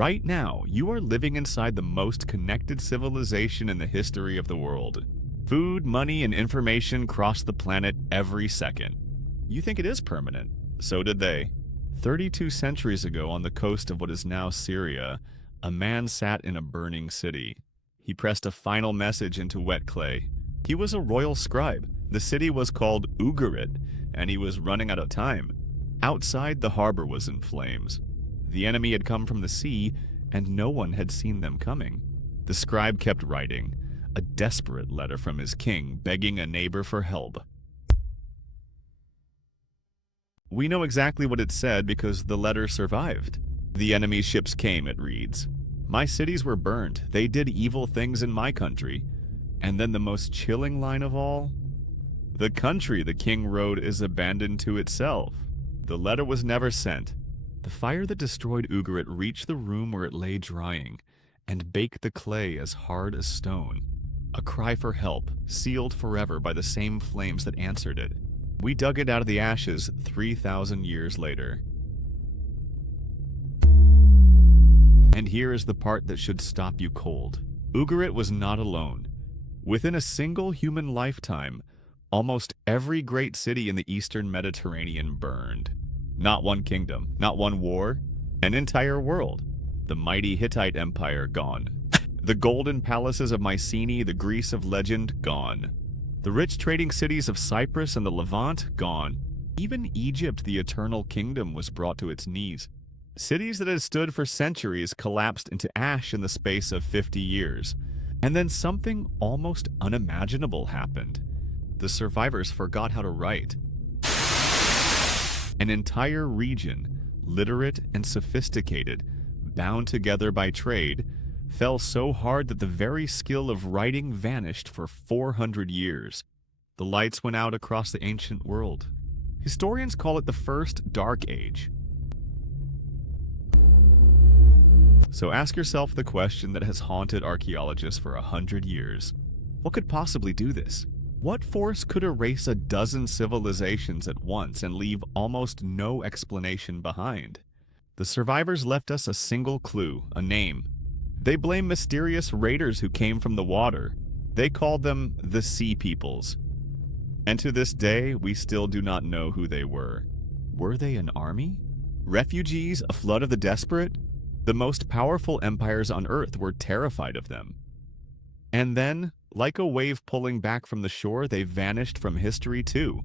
Right now, you are living inside the most connected civilization in the history of the world. Food, money, and information cross the planet every second. You think it is permanent. So did they. 32 centuries ago, on the coast of what is now Syria, a man sat in a burning city. He pressed a final message into wet clay. He was a royal scribe. The city was called Uluburun, and he was running out of time. Outside, the harbor was in flames. The enemy had come from the sea, and no one had seen them coming. The scribe kept writing, a desperate letter from his king, begging a neighbor for help. We know exactly what it said because the letter survived. The enemy ships came, it reads. My cities were burned. They did evil things in my country. And then the most chilling line of all? The country the king wrote is abandoned to itself. The letter was never sent. The fire that destroyed Uluburun reached the room where it lay drying and baked the clay as hard as stone. A cry for help, sealed forever by the same flames that answered it. We dug it out of the ashes 3,000 years later. And here is the part that should stop you cold. Uluburun was not alone. Within a single human lifetime, almost every great city in the eastern Mediterranean burned. Not one kingdom, not one war, an entire world. The mighty Hittite Empire gone. The golden palaces of Mycenae, the Greece of legend, gone. The rich trading cities of Cyprus and the Levant, gone. Even Egypt, the eternal kingdom, was brought to its knees. Cities that had stood for centuries collapsed into ash in the space of 50 years. And then something almost unimaginable happened. The survivors forgot how to write. An entire region, literate and sophisticated, bound together by trade, fell so hard that the very skill of writing vanished for 400 years. The lights went out across the ancient world. Historians call it the First Dark Age. So ask yourself the question that has haunted archaeologists for 100 years. What could possibly do this? What force could erase a dozen civilizations at once and leave almost no explanation behind? The survivors left us a single clue, a name. They blame mysterious raiders who came from the water. They called them the Sea Peoples. And to this day, we still do not know who they were. Were they an army? Refugees? A flood of the desperate? The most powerful empires on Earth were terrified of them. And then, like a wave pulling back from the shore, they vanished from history too.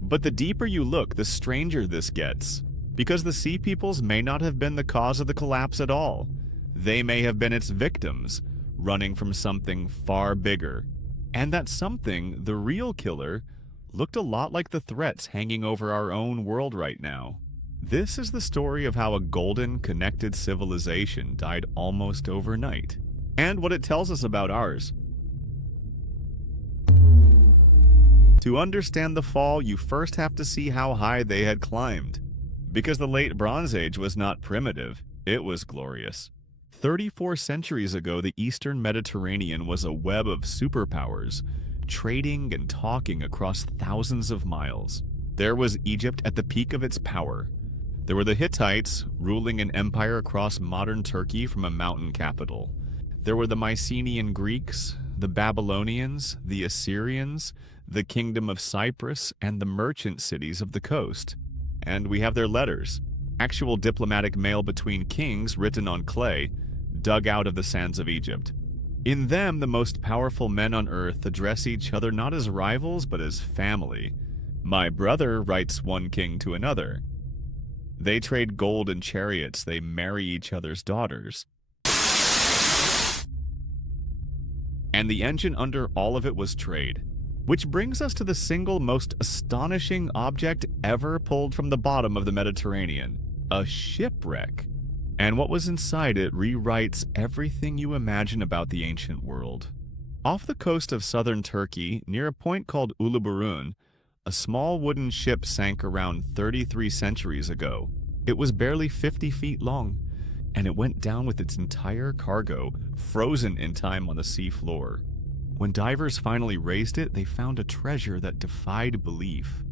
But the deeper you look, the stranger this gets. Because the Sea Peoples may not have been the cause of the collapse at all. They may have been its victims, running from something far bigger. And that something, the real killer, looked a lot like the threats hanging over our own world right now. This is the story of how a golden, connected civilization died almost overnight, and what it tells us about ours. To understand the fall, you first have to see how high they had climbed. Because the late Bronze Age was not primitive, it was glorious. 34 centuries ago, the Eastern Mediterranean was a web of superpowers, trading and talking across thousands of miles. There was Egypt at the peak of its power. There were the Hittites, ruling an empire across modern Turkey from a mountain capital. There were the Mycenaean Greeks, the Babylonians, the Assyrians, the Kingdom of Cyprus, and the merchant cities of the coast. And we have their letters, actual diplomatic mail between kings written on clay, dug out of the sands of Egypt. In them, the most powerful men on earth address each other not as rivals, but as family. My brother, writes one king to another. They trade gold and chariots, they marry each other's daughters. And the engine under all of it was trade. Which brings us to the single most astonishing object ever pulled from the bottom of the Mediterranean, a shipwreck. And what was inside it rewrites everything you imagine about the ancient world. Off the coast of southern Turkey, near a point called Uluburun, a small wooden ship sank around 33 centuries ago. It was barely 50 feet long, and it went down with its entire cargo, frozen in time on the sea floor. When divers finally raised it, they found a treasure that defied belief.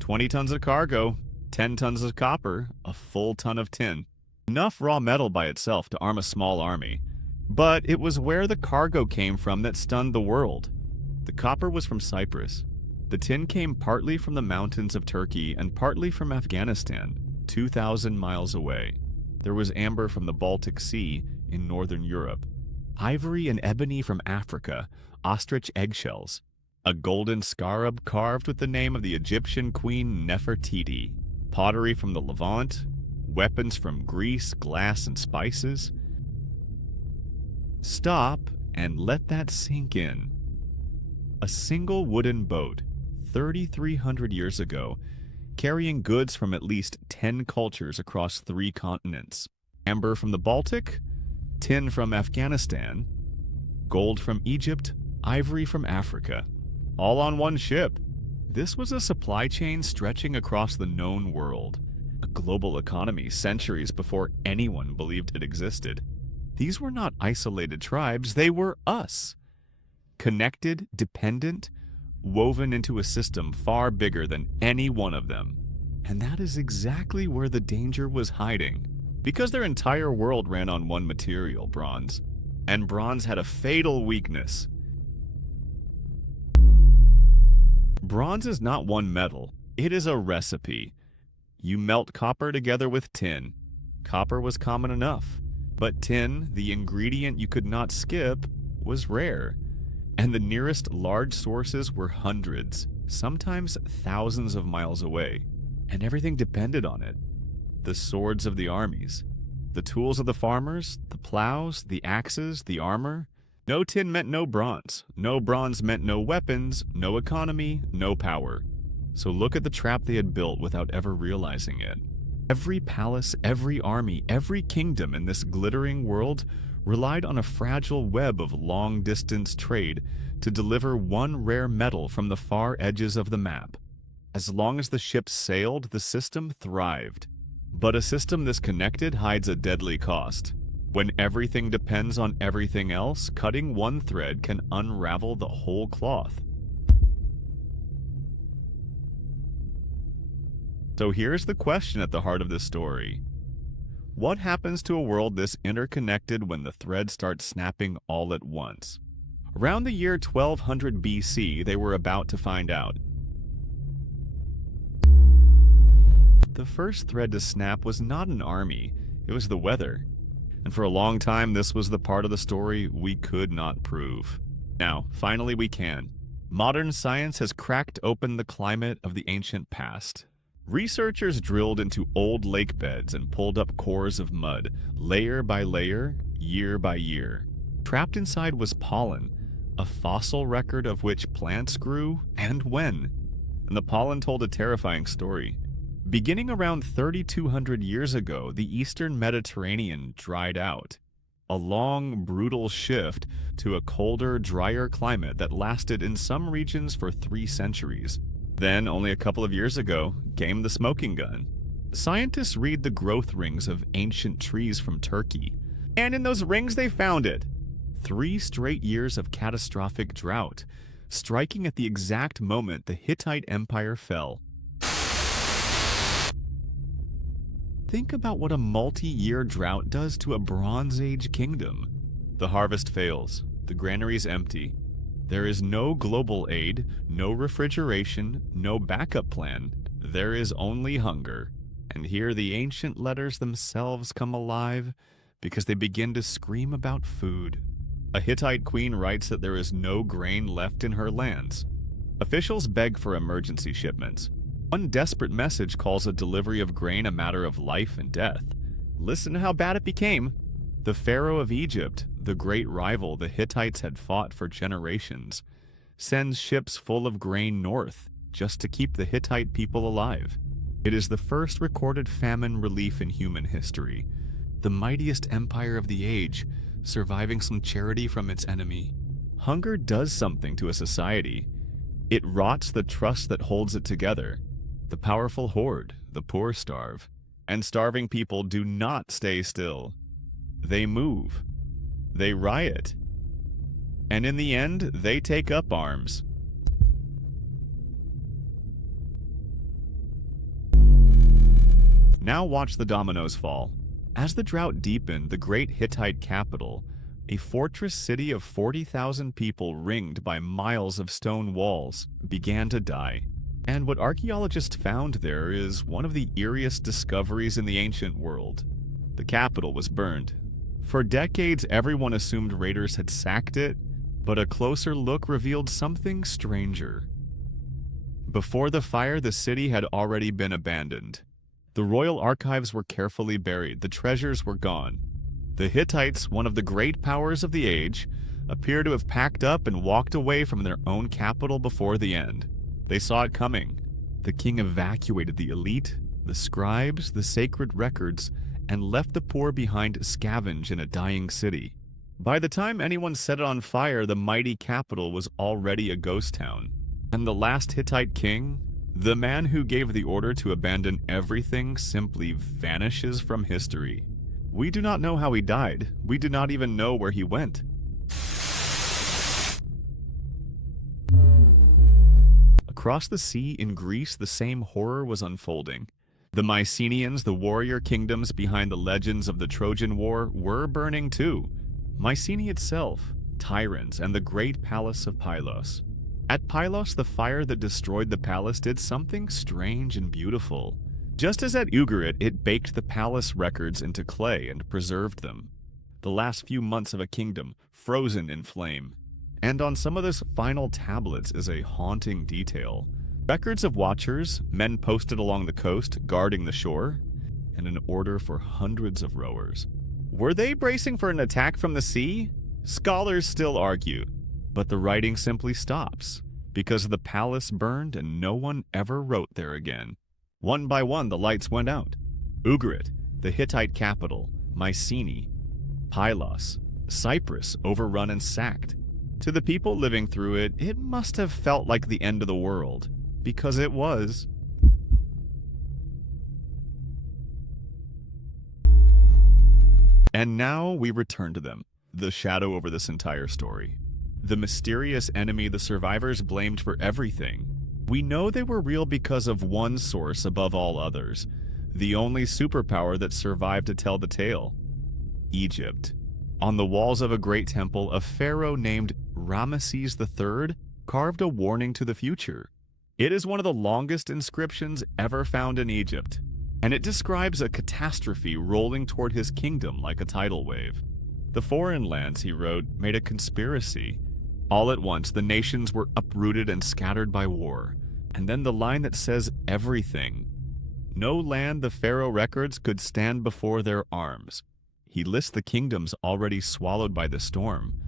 20 tons of cargo, 10 tons of copper, a full ton of tin. Enough raw metal by itself to arm a small army. But it was where the cargo came from that stunned the world. The copper was from Cyprus. The tin came partly from the mountains of Turkey and partly from Afghanistan, 2,000 miles away. There was amber from the Baltic Sea in northern Europe. Ivory and ebony from Africa, ostrich eggshells. A golden scarab carved with the name of the Egyptian queen Nefertiti. Pottery from the Levant. Weapons from Greece, glass, and spices. Stop and let that sink in. A single wooden boat, 3,300 years ago, carrying goods from at least 10 cultures across 3 continents. Amber from the Baltic, tin from Afghanistan, gold from Egypt, ivory from Africa. All on one ship. This was a supply chain stretching across the known world. A global economy centuries before anyone believed it existed. These were not isolated tribes, they were us. Connected, dependent, woven into a system far bigger than any one of them. And that is exactly where the danger was hiding. Because their entire world ran on one material, bronze. And bronze had a fatal weakness. Bronze is not one metal, it is a recipe. You melt copper together with tin. Copper was common enough. But tin, the ingredient you could not skip, was rare. And the nearest large sources were hundreds, sometimes thousands of miles away. And everything depended on it. The swords of the armies, the tools of the farmers, the plows, the axes, the armor. No tin meant no bronze. No bronze meant no weapons, no economy, no power. So look at the trap they had built without ever realizing it. Every palace, every army, every kingdom in this glittering world relied on a fragile web of long-distance trade to deliver one rare metal from the far edges of the map. As long as the ships sailed, the system thrived. But a system this connected hides a deadly cost. When everything depends on everything else, cutting one thread can unravel the whole cloth. So here's the question at the heart of this story. What happens to a world this interconnected when the threads start snapping all at once? Around the year 1200 BC, they were about to find out. The first thread to snap was not an army, it was the weather. And for a long time, this was the part of the story we could not prove. Now, finally we can. Modern science has cracked open the climate of the ancient past. Researchers drilled into old lake beds and pulled up cores of mud, layer by layer, year by year. Trapped inside was pollen, a fossil record of which plants grew and when. And the pollen told a terrifying story. Beginning around 3,200 years ago, the eastern Mediterranean dried out. A long, brutal shift to a colder, drier climate that lasted in some regions for 3 centuries. Then, only a couple of years ago, came the smoking gun. Scientists read the growth rings of ancient trees from Turkey. And in those rings they found it. 3 straight years of catastrophic drought, striking at the exact moment the Hittite Empire fell. Think about what a multi-year drought does to a Bronze Age kingdom. The harvest fails, the granaries empty. There is no global aid, no refrigeration, no backup plan. There is only hunger. And here the ancient letters themselves come alive because they begin to scream about food. A Hittite queen writes that there is no grain left in her lands. Officials beg for emergency shipments. One desperate message calls a delivery of grain a matter of life and death. Listen to how bad it became. The Pharaoh of Egypt, the great rival the Hittites had fought for generations, sends ships full of grain north just to keep the Hittite people alive. It is the first recorded famine relief in human history. The mightiest empire of the age, surviving some charity from its enemy. Hunger does something to a society. It rots the trust that holds it together. The powerful hoard, the poor starve. And starving people do not stay still. They move. They riot. And in the end, they take up arms. Now watch the dominoes fall. As the drought deepened, the great Hittite capital, a fortress city of 40,000 people ringed by miles of stone walls, began to die. And what archaeologists found there is one of the eeriest discoveries in the ancient world. The capital was burned. For decades, everyone assumed raiders had sacked it, but a closer look revealed something stranger. Before the fire, the city had already been abandoned. The royal archives were carefully buried, the treasures were gone. The Hittites, one of the great powers of the age, appear to have packed up and walked away from their own capital before the end. They saw it coming. The king evacuated the elite, the scribes, the sacred records, and left the poor behind to scavenge in a dying city. By the time anyone set it on fire, the mighty capital was already a ghost town. And the last Hittite king, the man who gave the order to abandon everything, simply vanishes from history. We do not know how he died. We do not even know where he went. Across the sea in Greece, the same horror was unfolding. The Mycenaeans, the warrior kingdoms behind the legends of the Trojan War, were burning too. Mycenae itself, tyrants, and the great palace of Pylos. At Pylos, the fire that destroyed the palace did something strange and beautiful. Just as at Ugarit, it baked the palace records into clay and preserved them. The last few months of a kingdom, frozen in flame. And on some of those final tablets is a haunting detail. Records of watchers, men posted along the coast, guarding the shore, and an order for hundreds of rowers. Were they bracing for an attack from the sea? Scholars still argue, but the writing simply stops, because the palace burned and no one ever wrote there again. One by one, the lights went out. Ugarit, the Hittite capital, Mycenae, Pylos, Cyprus overrun and sacked. To the people living through it, it must have felt like the end of the world, because it was. And now we return to them, the shadow over this entire story. The mysterious enemy the survivors blamed for everything. We know they were real because of one source above all others, the only superpower that survived to tell the tale: Egypt. On the walls of a great temple, a pharaoh named Ramesses III carved a warning to the future. It is one of the longest inscriptions ever found in Egypt, and it describes a catastrophe rolling toward his kingdom like a tidal wave. The foreign lands, he wrote, made a conspiracy. All at once, the nations were uprooted and scattered by war. And then the line that says everything. No land the pharaoh records could stand before their arms. He lists the kingdoms already swallowed by the storm.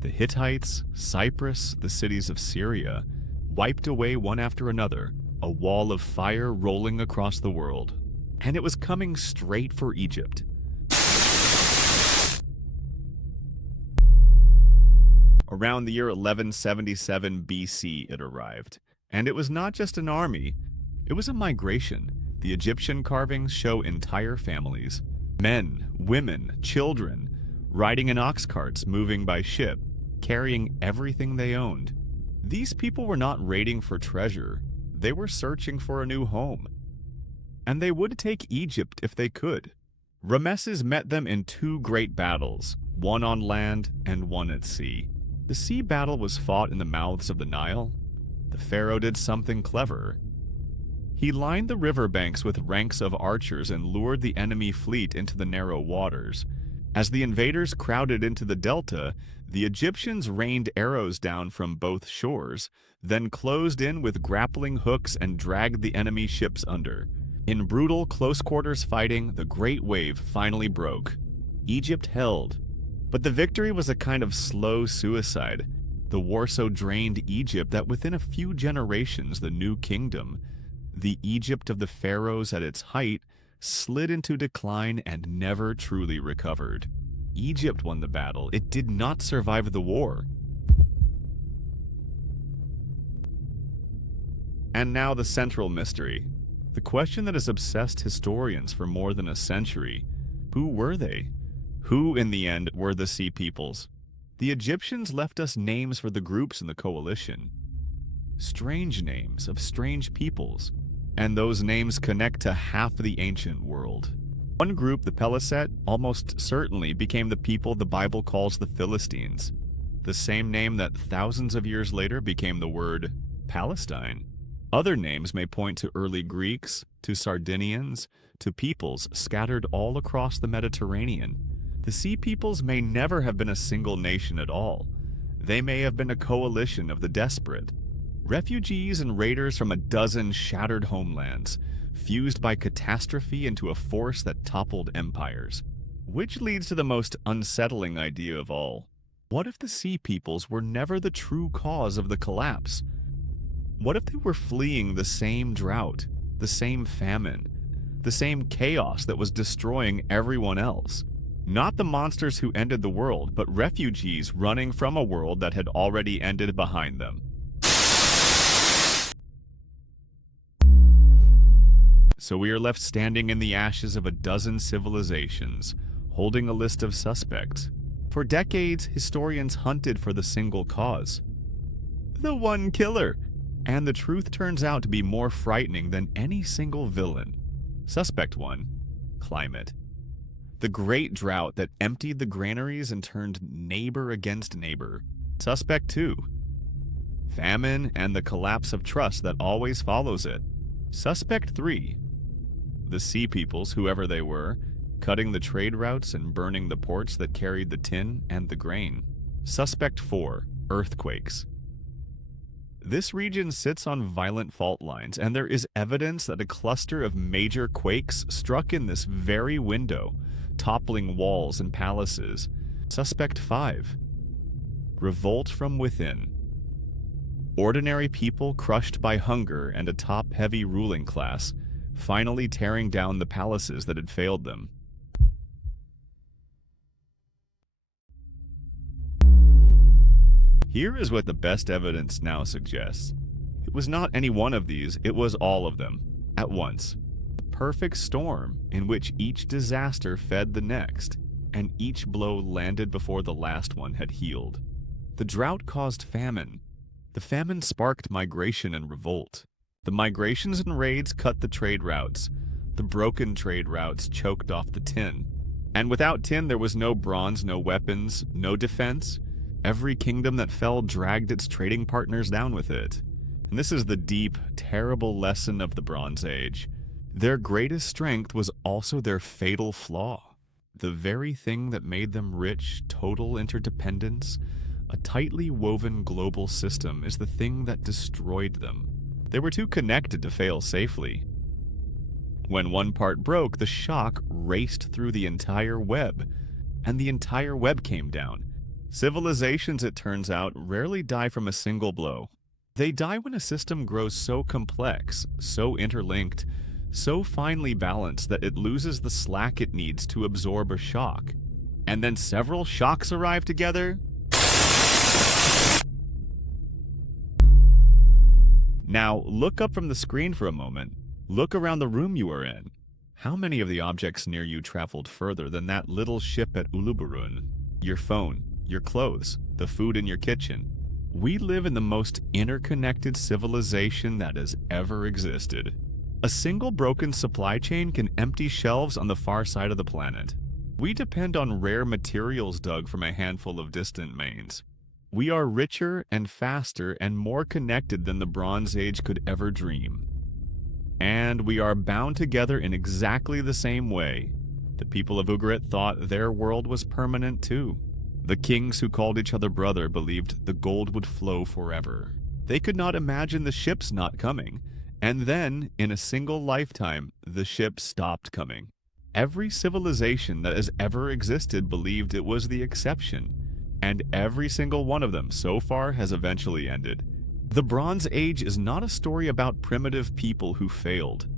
The Hittites, Cyprus, the cities of Syria, wiped away one after another, a wall of fire rolling across the world. And it was coming straight for Egypt. Around the year 1177 BC it arrived. And it was not just an army, it was a migration. The Egyptian carvings show entire families. Men, women, children, riding in ox carts, moving by ship, carrying everything they owned. These people were not raiding for treasure, they were searching for a new home. And they would take Egypt if they could. Ramesses met them in two great battles, one on land and one at sea. The sea battle was fought in the mouths of the Nile. The pharaoh did something clever. He lined the riverbanks with ranks of archers and lured the enemy fleet into the narrow waters. As the invaders crowded into the delta, the Egyptians rained arrows down from both shores, then closed in with grappling hooks and dragged the enemy ships under. In brutal close-quarters fighting, the great wave finally broke. Egypt held. But the victory was a kind of slow suicide. The war so drained Egypt that within a few generations, the new kingdom, the Egypt of the pharaohs at its height, slid into decline and never truly recovered. Egypt won the battle. It did not survive the war. And now the central mystery. The question that has obsessed historians for more than a century. Who were they? Who, in the end, were the Sea Peoples? The Egyptians left us names for the groups in the coalition. Strange names of strange peoples. and those names connect to half the ancient world. One group, the Peliset, almost certainly became the people the Bible calls the Philistines, the same name that thousands of years later became the word Palestine. Other names may point to early Greeks, to Sardinians, to peoples scattered all across the Mediterranean. The Sea Peoples may never have been a single nation at all. They may have been a coalition of the desperate. Refugees and raiders from a dozen shattered homelands, fused by catastrophe into a force that toppled empires. Which leads to the most unsettling idea of all. What if the Sea Peoples were never the true cause of the collapse? What if they were fleeing the same drought, the same famine, the same chaos that was destroying everyone else? Not the monsters who ended the world, but refugees running from a world that had already ended behind them. So we are left standing in the ashes of a dozen civilizations, holding a list of suspects. For decades, historians hunted for the single cause. The one killer. And the truth turns out to be more frightening than any single villain. Suspect 1. Climate. The great drought that emptied the granaries and turned neighbor against neighbor. Suspect 2. Famine and the collapse of trust that always follows it. Suspect 3. The Sea Peoples, whoever they were, cutting the trade routes and burning the ports that carried the tin and the grain. Suspect 4. Earthquakes. This region sits on violent fault lines, and there is evidence that a cluster of major quakes struck in this very window, toppling walls and palaces. Suspect 5. Revolt from within. Ordinary people crushed by hunger and a top-heavy ruling class, finally tearing down the palaces that had failed them. Here is what the best evidence now suggests. It was not any one of these, it was all of them, at once. A perfect storm in which each disaster fed the next, and each blow landed before the last one had healed. The drought caused famine. The famine sparked migration and revolt. The migrations and raids cut the trade routes. The broken trade routes choked off the tin. And without tin, there was no bronze, no weapons, no defense. Every kingdom that fell dragged its trading partners down with it. And this is the deep, terrible lesson of the Bronze Age. Their greatest strength was also their fatal flaw. The very thing that made them rich, total interdependence, a tightly woven global system, is the thing that destroyed them. They were too connected to fail safely. When one part broke, the shock raced through the entire web, and the entire web came down. Civilizations, it turns out, rarely die from a single blow. They die when a system grows so complex, so interlinked, so finely balanced that it loses the slack it needs to absorb a shock. And then several shocks arrive together. Now, look up from the screen for a moment. Look around the room you are in. How many of the objects near you traveled further than that little ship at Uluburun? Your phone, your clothes, the food in your kitchen. We live in the most interconnected civilization that has ever existed. A single broken supply chain can empty shelves on the far side of the planet. We depend on rare materials dug from a handful of distant mains. We are richer and faster and more connected than the Bronze Age could ever dream. And we are bound together in exactly the same way. The people of Ugarit thought their world was permanent too. The kings who called each other brother believed the gold would flow forever. They could not imagine the ships not coming. And then, in a single lifetime, the ships stopped coming. Every civilization that has ever existed believed it was the exception. And every single one of them so far has eventually ended. The Bronze Age is not a story about primitive people who failed.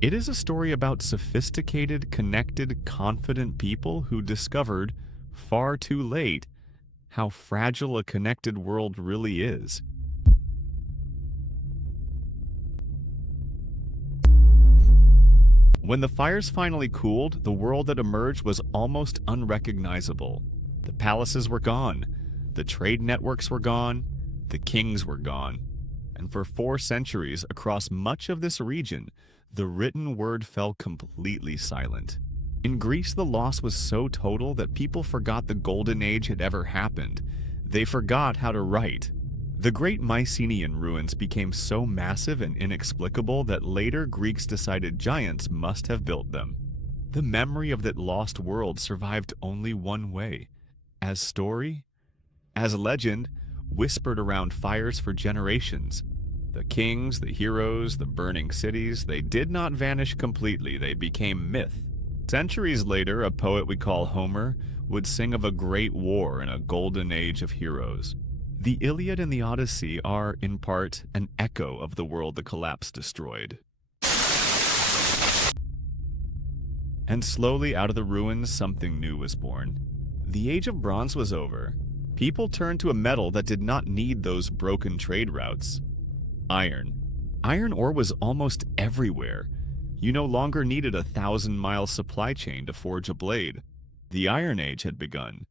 It is a story about sophisticated, connected, confident people who discovered, far too late, how fragile a connected world really is. When the fires finally cooled, the world that emerged was almost unrecognizable. The palaces were gone, the trade networks were gone, the kings were gone, and for 4 centuries across much of this region, the written word fell completely silent. In Greece, the loss was so total that people forgot the Golden Age had ever happened. They forgot how to write. The great Mycenaean ruins became so massive and inexplicable that later Greeks decided giants must have built them. The memory of that lost world survived only one way: as story, as legend, whispered around fires for generations. The kings, the heroes, the burning cities, they did not vanish completely, they became myth. Centuries later, a poet we call Homer would sing of a great war and a golden age of heroes. The Iliad and the Odyssey are, in part, an echo of the world the collapse destroyed. And slowly out of the ruins, something new was born. The Age of Bronze was over. People turned to a metal that did not need those broken trade routes: iron. Iron ore was almost everywhere. You no longer needed a 1,000-mile supply chain to forge a blade. The Iron Age had begun,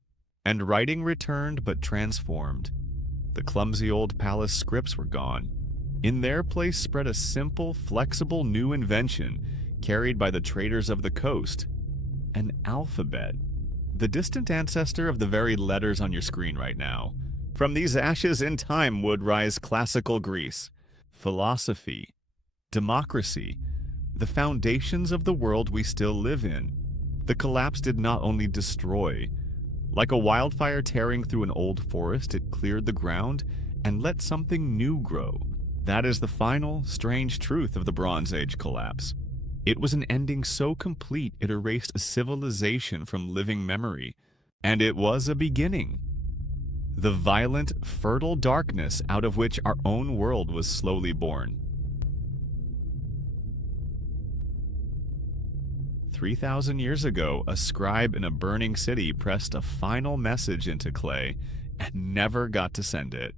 and writing returned but transformed. The clumsy old palace scripts were gone. In their place spread a simple, flexible new invention carried by the traders of the coast: an alphabet. The distant ancestor of the very letters on your screen right now. From these ashes in time would rise classical Greece, philosophy, democracy, the foundations of the world we still live in. The collapse did not only destroy. Like a wildfire tearing through an old forest, it cleared the ground and let something new grow. That is the final, strange truth of the Bronze Age collapse. It was an ending so complete it erased a civilization from living memory. And it was a beginning. The violent, fertile darkness out of which our own world was slowly born. 3,000 years ago, a scribe in a burning city pressed a final message into clay and never got to send it.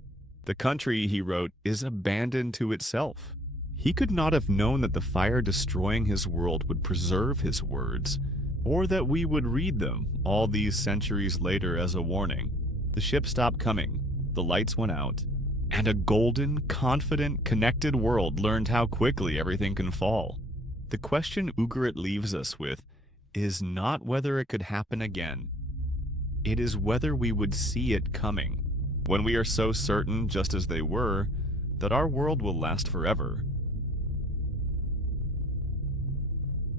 The country, he wrote, is abandoned to itself. He could not have known that the fire destroying his world would preserve his words, or that we would read them all these centuries later as a warning. The ship stopped coming, the lights went out, and a golden, confident, connected world learned how quickly everything can fall. The question Ugarit leaves us with is not whether it could happen again. It is whether we would see it coming, when we are so certain, just as they were, that our world will last forever.